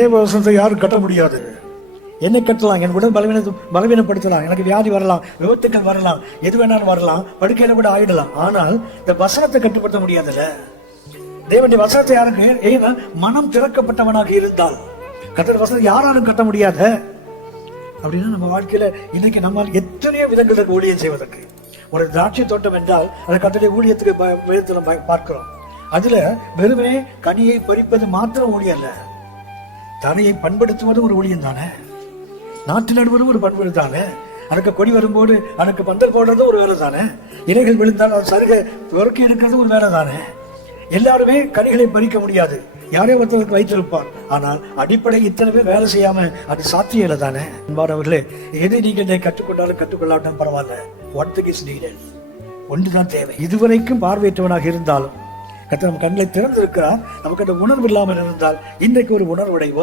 தேவவசனத்தை யாரும் கட்ட முடியாது. என்னை கட்டலாம் என் உடல் பலவீன பலவீனப்படுத்தலாம் எனக்கு வியாதி வரலாம் விபத்துக்கள் வரலாம் எது வேணாலும் வரலாம் படுக்கையில கூட ஆயிடலாம். ஆனால் இந்த வசனத்தை கட்டுப்படுத்த முடியாதுல்ல. தேவனுடைய வசனத்தை யாருக்கு? ஏன்னா மனம் திறக்கப்பட்டவனாக இருந்தால். கட்டட வசனத்தை யாராலும் கட்ட முடியாத. அப்படின்னா நம்ம வாழ்க்கையில இன்னைக்கு நம்மால் எத்தனையோ விதங்கள் இருக்கு ஊழியம் செய்வதற்கு. ஒரு திராட்சை தோட்டம் என்றால் அதை கத்தடைய ஊழியத்துக்கு ப- பார்க்கிறோம். அதுல வெறுமனே கனியை பறிப்பது மாத்திரம் ஊழியம் இல்லை தனையை பண்படுத்துவது ஒரு ஊழியம் தானே? நாட்டு நடுவதும் ஒரு பண்பு தானே? அதுக்கு கொடி வரும்போது அதுக்கு பந்தல் போடுறதும் ஒரு வேலை தானே? இலைகள் விழுந்தால் அது சருகை துறக்கி இருக்கிறது ஒரு வேலை தானே? எல்லாருமே கனிகளை பறிக்க முடியாது. யாரே ஒருத்தருக்கு வைத்திருப்பார். ஆனால் அடிப்படை இத்தனை பேர் வேலை செய்யாம அது சாத்தியம் இல்லை தானே? அன்பானவர்களே எதை நீங்கள் கற்றுக்கொண்டாலும் கற்றுக்கொள்ளாட்டும் பரவாயில்ல. ஒன் திங் இஸ் நீடட் ஒன்றுதான் தேவை. இதுவரைக்கும் பார்வையற்றவனாக இருந்தாலும் கத்த நம்ம கண்களை திறந்திருக்கிறார். நமக்கு அந்த உணர்வு இல்லாமல் இருந்தால் இன்றைக்கு ஒரு உணர்வுடைவோம்